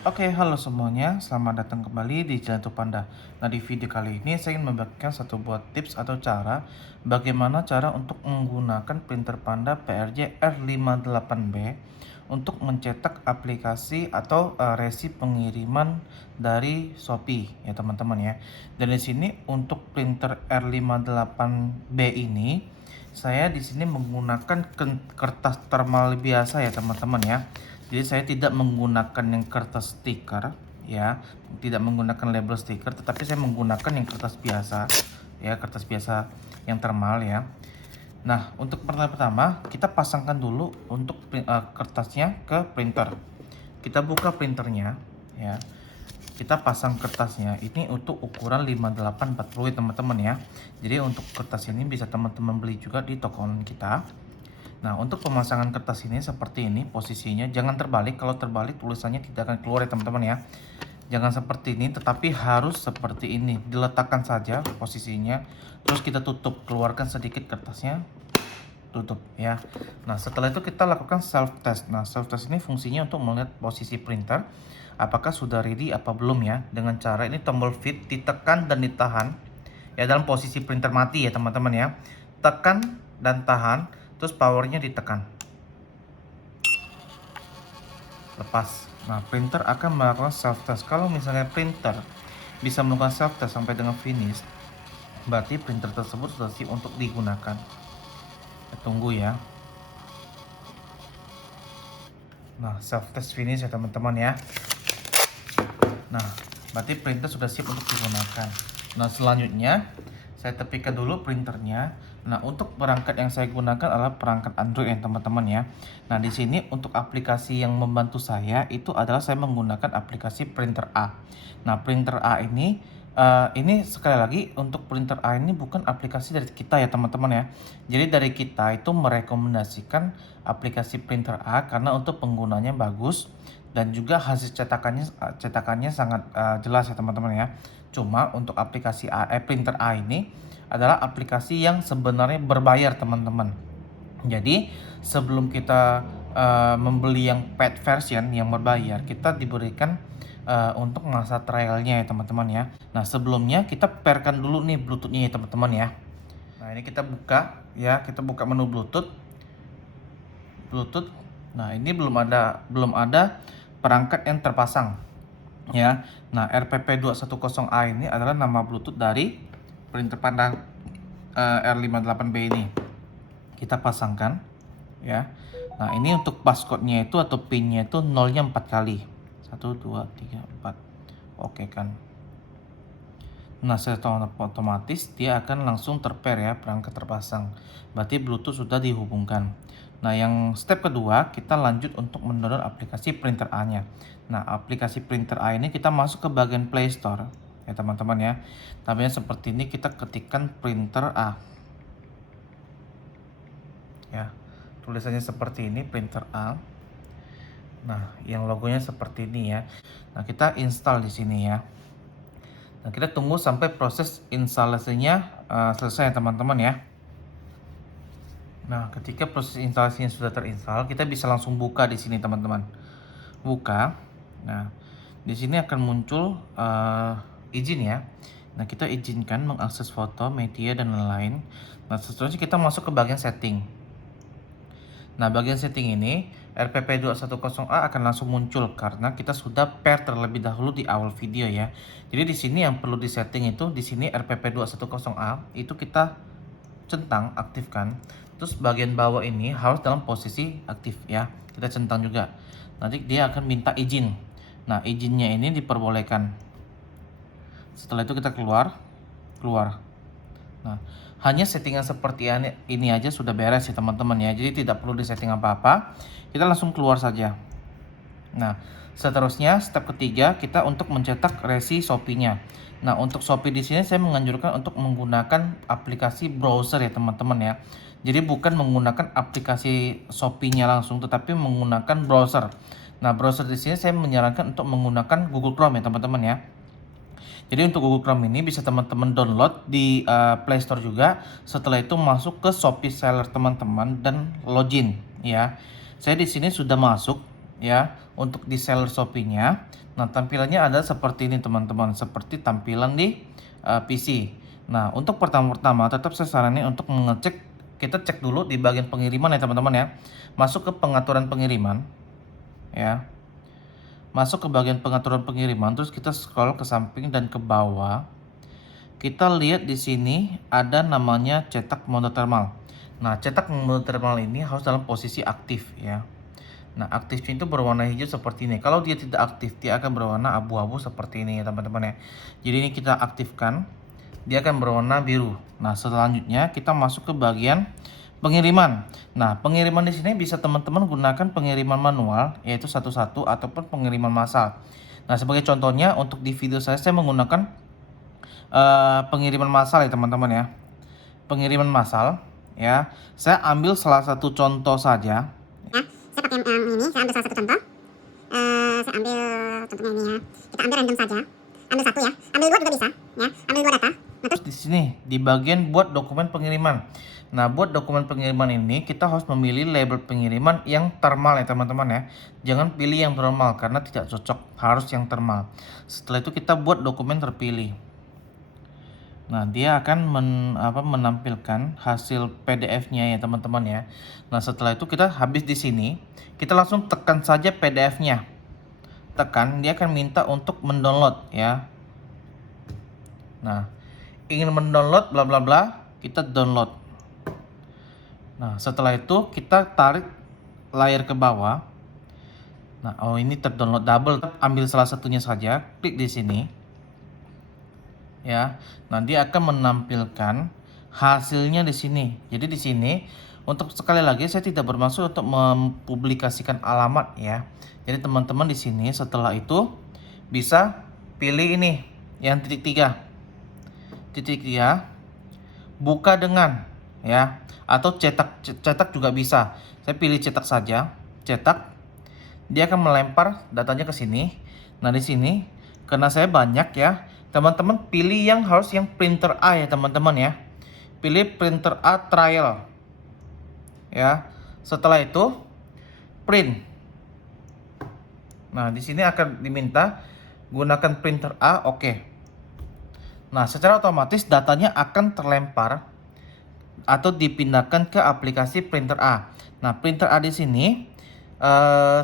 Oke, halo semuanya. Selamat datang kembali di Jalan Tuh Panda. Nah, di video kali ini saya ingin membagikan satu buah tips atau cara bagaimana cara untuk menggunakan printer Panda PRJ R58B untuk mencetak aplikasi atau resi pengiriman dari Shopee ya teman-teman ya. Dan di sini untuk printer R58B ini saya di sini menggunakan kertas thermal biasa ya teman-teman ya. Jadi saya tidak menggunakan yang kertas stiker ya, tidak menggunakan label stiker, tetapi saya menggunakan yang kertas biasa ya, kertas biasa yang thermal ya. Nah, untuk pertama kita pasangkan dulu untuk kertasnya ke printer. Kita buka printernya ya. Kita pasang kertasnya ini untuk ukuran 5840 ya teman-teman ya. Jadi untuk kertas ini bisa teman-teman beli juga di toko online kita. Nah, untuk pemasangan kertas ini seperti ini posisinya, jangan terbalik. Kalau terbalik tulisannya tidak akan keluar ya teman-teman ya. Jangan seperti ini, tetapi harus seperti ini. Diletakkan saja posisinya, terus kita tutup, keluarkan sedikit kertasnya, tutup ya. Nah, setelah itu kita lakukan self test. Nah, self test ini fungsinya untuk melihat posisi printer apakah sudah ready apa belum ya. Dengan cara ini tombol fit ditekan dan ditahan ya dalam posisi printer mati ya teman-teman ya. Tekan dan tahan, terus powernya ditekan, lepas. Nah, printer akan melakukan self test. Kalau misalnya printer bisa melakukan self test sampai dengan finish, berarti printer tersebut sudah siap untuk digunakan. Kita tunggu ya. Nah, self test finish ya teman-teman ya. Nah, berarti printer sudah siap untuk digunakan. Nah, selanjutnya saya tepikan dulu printernya. Nah, untuk perangkat yang saya gunakan adalah perangkat Android ya teman-teman ya. Nah, di sini untuk aplikasi yang membantu saya itu adalah saya menggunakan aplikasi Printer A. Nah, Printer A ini sekali lagi untuk Printer A ini bukan aplikasi dari kita ya teman-teman ya. Jadi dari kita itu merekomendasikan aplikasi Printer A karena untuk penggunanya bagus dan juga hasil cetakannya sangat jelas ya teman-teman ya. Cuma untuk aplikasi Printer A ini adalah aplikasi yang sebenarnya berbayar teman-teman. Jadi sebelum kita membeli yang paid version yang berbayar, kita diberikan untuk masa trialnya ya teman-teman ya. Nah, sebelumnya kita pairkan dulu nih Bluetoothnya ya teman-teman ya. Nah, ini kita buka ya, kita buka menu Bluetooth. Nah, ini belum ada perangkat yang terpasang ya. Nah, RPP210A ini adalah nama Bluetooth dari printer Panda R58B ini. Kita pasangkan ya. Nah, ini untuk passcode-nya itu atau PIN-nya itu 0-nya 4 kali. 1 2 3 4. Oke kan. Nah, secara otomatis dia akan langsung terpair ya, perangkat terpasang. Berarti Bluetooth sudah dihubungkan. Nah, yang step kedua kita lanjut untuk mendownload aplikasi Printer A-nya. Nah, aplikasi Printer A ini kita masuk ke bagian Play Store ya teman-teman ya. Namanya seperti ini, kita ketikkan Printer A. Ya. Tulisannya seperti ini, Printer A. Nah, yang logonya seperti ini ya. Nah, kita install di sini ya. Nah, kita tunggu sampai proses instalasinya selesai teman-teman ya. Nah, ketika proses instalasinya sudah terinstall, kita bisa langsung buka di sini teman-teman. Buka. Nah, di sini akan muncul izin ya. Nah, kita izinkan mengakses foto, media dan lain-lain. Nah, seterusnya kita masuk ke bagian setting. Nah, bagian setting ini RPP210A akan langsung muncul karena kita sudah pair terlebih dahulu di awal video ya. Jadi di sini yang perlu disetting itu di sini RPP210A itu kita centang aktifkan. Terus bagian bawah ini harus dalam posisi aktif ya. Kita centang juga. Nanti dia akan minta izin. Nah, izinnya ini diperbolehkan. Setelah itu kita keluar. Nah, hanya settingan seperti ini aja sudah beres ya teman-teman ya. Jadi tidak perlu disetting apa-apa. Kita langsung keluar saja. Nah, seterusnya step ketiga kita untuk mencetak resi Shopee-nya. Nah, untuk Shopee di sini saya menganjurkan untuk menggunakan aplikasi browser ya teman-teman ya. Jadi bukan menggunakan aplikasi Shopee-nya langsung, tetapi menggunakan browser. Nah, browser di sini saya menyarankan untuk menggunakan Google Chrome ya teman-teman ya. Jadi untuk Google Chrome ini bisa teman-teman download di Play Store juga. Setelah itu masuk ke Shopee Seller teman-teman dan login ya. Saya di sini sudah masuk ya untuk di seller Shopee-nya. Nah, tampilannya ada seperti ini teman-teman, seperti tampilan di PC. Nah, untuk pertama-tama tetap saya saranin untuk kita cek dulu di bagian pengiriman ya teman-teman ya. Masuk ke pengaturan pengiriman ya. Masuk ke bagian pengaturan pengiriman, terus kita scroll ke samping dan ke bawah. Kita lihat di sini ada namanya cetak mode thermal. Nah, cetak mode thermal ini harus dalam posisi aktif ya. Nah, aktifnya itu berwarna hijau seperti ini. Kalau dia tidak aktif, dia akan berwarna abu-abu seperti ini ya teman-teman ya. Jadi ini kita aktifkan, dia akan berwarna biru. Nah, selanjutnya kita masuk ke bagian pengiriman. Nah, pengiriman di sini bisa teman-teman gunakan pengiriman manual, yaitu satu-satu ataupun pengiriman massal. Nah, sebagai contohnya untuk di video saya menggunakan pengiriman massal ya teman-teman ya. Pengiriman massal ya. Saya ambil salah satu contoh saja. Ya, saya pakai ini, saya ambil salah satu contoh. Saya ambil contohnya ini ya. Kita ambil random saja. Ambil satu ya. Ambil dua juga bisa, ya. Ambil dua data. Nah, terus di sini di bagian buat dokumen pengiriman. Nah, buat dokumen pengiriman ini kita harus memilih label pengiriman yang thermal ya teman-teman ya. Jangan pilih yang normal karena tidak cocok, harus yang thermal. Setelah itu kita buat dokumen terpilih. Nah, dia akan menampilkan hasil PDF-nya ya teman-teman ya. Nah, setelah itu kita habis di sini, kita langsung tekan saja PDF-nya. Tekan, dia akan minta untuk mendownload ya. Nah, ingin mendownload bla bla bla, kita download. Nah, setelah itu kita tarik layar ke bawah. Nah, oh ini terdownload double, ambil salah satunya saja, klik di sini. Ya. Nah, dia akan menampilkan hasilnya di sini. Jadi di sini untuk sekali lagi saya tidak bermaksud untuk mempublikasikan alamat ya. Jadi teman-teman di sini setelah itu bisa pilih ini yang titik 3. Titik 3 buka dengan ya, atau cetak juga bisa. Saya pilih cetak saja. Cetak, dia akan melempar datanya ke sini. Nah, di sini karena saya banyak ya, teman-teman pilih yang harus yang printer A ya teman-teman ya. Pilih printer A trial ya. Setelah itu print. Nah, di sini akan diminta gunakan printer A, oke. Nah, secara otomatis datanya akan terlempar atau dipindahkan ke aplikasi printer A. Nah, printer A di sini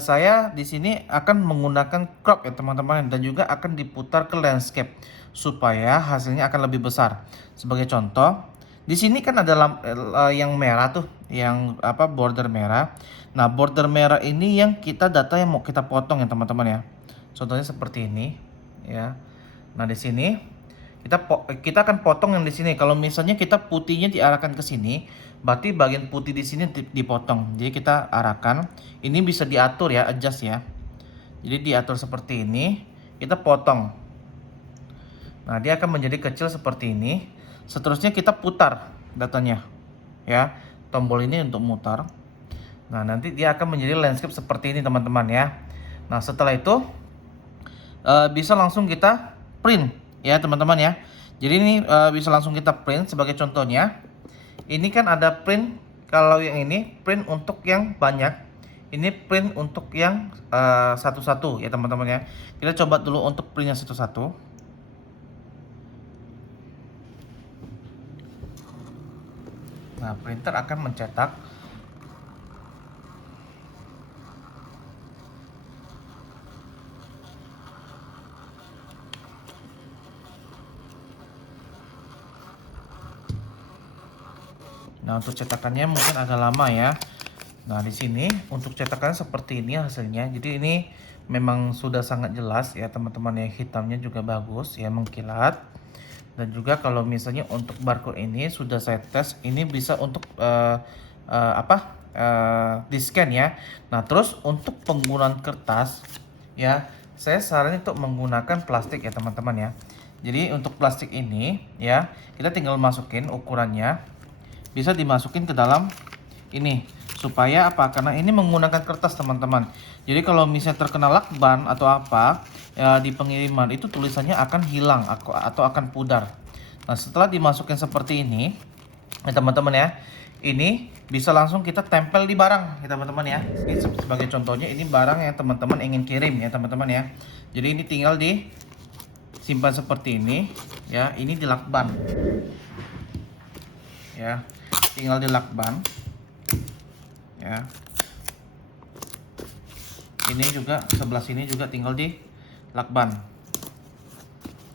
saya di sini akan menggunakan crop ya teman-teman, dan juga akan diputar ke landscape supaya hasilnya akan lebih besar. Sebagai contoh, di sini kan ada yang merah tuh, yang border merah. Nah, border merah ini yang data yang mau kita potong ya teman-teman ya. Contohnya seperti ini ya. Nah, di sini kita akan potong yang di sini. Kalau misalnya kita putihnya diarahkan ke sini, berarti bagian putih di sini dipotong. Jadi kita arahkan. Ini bisa diatur ya, adjust ya. Jadi diatur seperti ini, kita potong. Nah, dia akan menjadi kecil seperti ini. Seterusnya kita putar datanya. Ya, tombol ini untuk mutar. Nah, nanti dia akan menjadi landscape seperti ini teman-teman ya. Nah, setelah itu bisa langsung kita print ya teman-teman ya. Jadi ini bisa langsung kita print. Sebagai contohnya, ini kan ada print. Kalau yang ini print untuk yang banyak, ini print untuk yang satu-satu ya teman-teman ya. Kita coba dulu untuk printnya satu-satu. Nah, printer akan mencetak. Nah, untuk cetakannya mungkin agak lama ya. Nah, di sini untuk cetakan seperti ini hasilnya. Jadi ini memang sudah sangat jelas ya teman-teman ya. Hitamnya juga bagus ya, mengkilat. Dan juga kalau misalnya untuk barcode ini sudah saya tes, ini bisa untuk di scan ya. Nah, terus untuk penggunaan kertas ya, saya saranin untuk menggunakan plastik ya teman-teman ya. Jadi untuk plastik ini ya, kita tinggal masukin ukurannya, bisa dimasukin ke dalam ini supaya karena ini menggunakan kertas teman-teman. Jadi kalau misalnya terkena lakban atau ya, di pengiriman itu tulisannya akan hilang atau akan pudar. Nah, setelah dimasukin seperti ini ya teman-teman ya, ini bisa langsung kita tempel di barang ya teman-teman ya. Ini sebagai contohnya, ini barang yang teman-teman ingin kirim ya teman-teman ya. Jadi ini tinggal disimpan seperti ini ya. Ini di lakban ya, tinggal di lakban ya. Ini juga sebelah sini juga tinggal di lakban.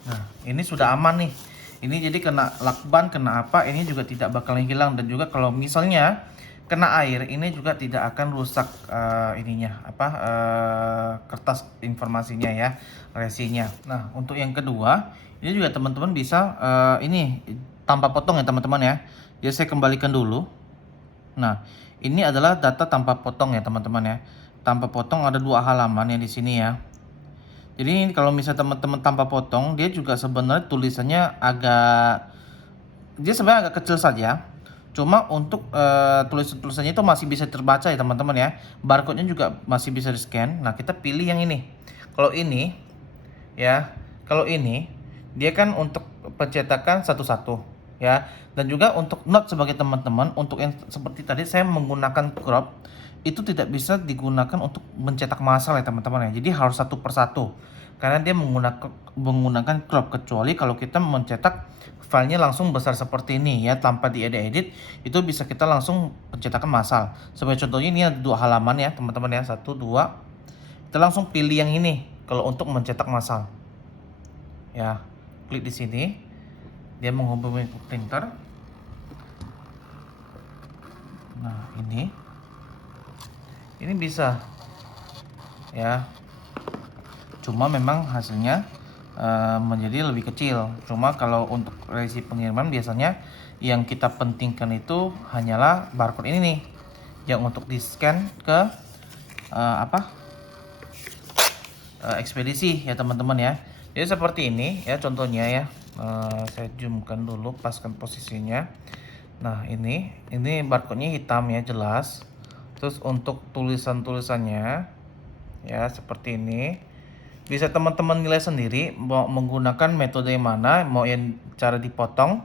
Nah, ini sudah aman nih. Ini jadi kena lakban, kena apa, ini juga tidak bakalan hilang. Dan juga kalau misalnya kena air, ini juga tidak akan rusak ininya apa kertas informasinya ya, resinya. Nah, untuk yang kedua, ini juga teman-teman bisa ini tanpa potong ya teman-teman ya. Jadi saya kembalikan dulu. Nah, ini adalah data tanpa potong ya teman-teman ya. Tanpa potong ada 2 halaman ya di sini ya. Jadi kalau misalnya teman-teman tanpa potong, dia juga sebenarnya tulisannya dia sebenarnya agak kecil saja. Cuma untuk tulisannya itu masih bisa terbaca ya teman-teman ya. Barcode-nya juga masih bisa di-scan. Nah, kita pilih yang ini. Kalau ini ya, kalau ini dia kan untuk pencetakan satu-satu ya. Dan juga untuk note sebagai teman-teman, untuk yang seperti tadi saya menggunakan crop, itu tidak bisa digunakan untuk mencetak massal ya teman-teman ya. Jadi harus satu persatu karena dia menggunakan crop, kecuali kalau kita mencetak filenya langsung besar seperti ini ya, tanpa diedit-edit, itu bisa kita langsung pencetakan massal. Sebagai contohnya ini ada 2 halaman ya teman-teman ya, 1, 2. Kita langsung pilih yang ini kalau untuk mencetak massal ya. Klik di sini, dia menghubungi printer. Nah, ini bisa ya, cuma memang hasilnya menjadi lebih kecil. Cuma kalau untuk resi pengiriman biasanya yang kita pentingkan itu hanyalah barcode ini nih, yang untuk di scan ke ekspedisi ya teman-teman ya. Jadi seperti ini ya contohnya ya. Saya zoomkan dulu, paskan posisinya. Nah, ini barcode-nya hitam ya, jelas. Terus untuk tulisannya ya seperti ini. Bisa teman-teman nilai sendiri mau menggunakan metode yang mana, mau yang cara dipotong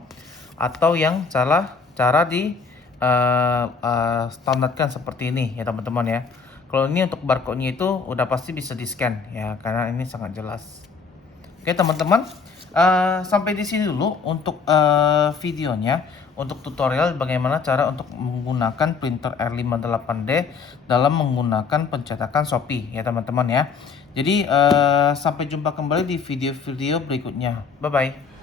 atau yang cara di standarkan seperti ini ya teman-teman ya. Kalau ini untuk barcode-nya itu udah pasti bisa di-scan ya, karena ini sangat jelas. Oke teman-teman, sampai di sini dulu untuk videonya, untuk tutorial bagaimana cara untuk menggunakan printer R58D dalam menggunakan pencetakan Shopee ya teman-teman ya. Jadi sampai jumpa kembali di video-video berikutnya. Bye bye.